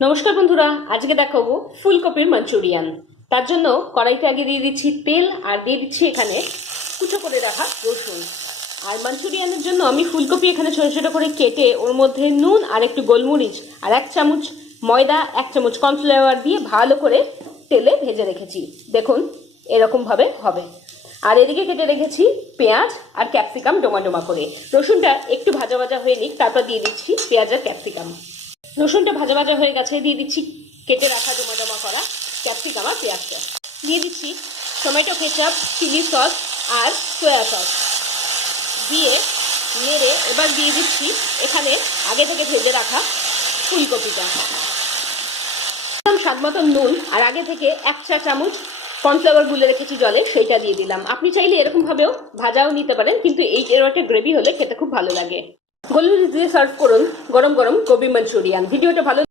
নমস্কার বন্ধুরা, আজকে দেখাবো ফুলকপির মাঞ্চুরিয়ান। তার জন্য কড়াইতে আগে দিয়ে দিচ্ছি তেল আর দিয়ে দিচ্ছি এখানে কুচো করে রাখা রসুন। আর মাঞ্চুরিয়ানের জন্য আমি ফুলকপি এখানে ছোটো ছোটো করে কেটে ওর মধ্যে নুন আর একটু গোলমরিচ আর 1 চামচ ময়দা 1 চামচ কর্নফ্লাওয়ার দিয়ে ভালো করে তেলে ভেজে রেখেছি। দেখুন এরকমভাবে হবে। আর এদিকে কেটে রেখেছি পেঁয়াজ আর ক্যাপসিকাম ডোমা ডোমা করে। রসুনটা একটু ভাজা ভাজা হয়ে নিক, তারপর দিয়ে দিচ্ছি পেঁয়াজ আর ক্যাপসিকাম। রসুনটা ভাজা ভাজা হয়ে গেছে, দিয়ে দিচ্ছি কেটে রাখা ডোমা ডোমা করা ক্যাপসিকাম আর পেঁয়াজটা। দিয়ে দিচ্ছি টমেটো কেচাপ, চিলি সস আর সয়া সস দিয়ে নেড়ে এবার দিয়ে দিচ্ছি এখানে আগে থেকে ভেজে রাখা ফুলকপিটা। স্বাদ মতন নুন আর আগে থেকে 1 চা চামচ কর্নফ্লাওয়ার গুলে রেখেছি জলে, সেইটা দিয়ে দিলাম। আপনি চাইলে এরকমভাবেও ভাজাও নিতে পারেন, কিন্তু এই একটা গ্রেভি হলে খেতে খুব ভালো লাগে। গোলমরিচ দিয়ে সার্ভ করুন গরম গরম গোবি মাঞ্চুরিয়ান। ভিডিওটা ভালো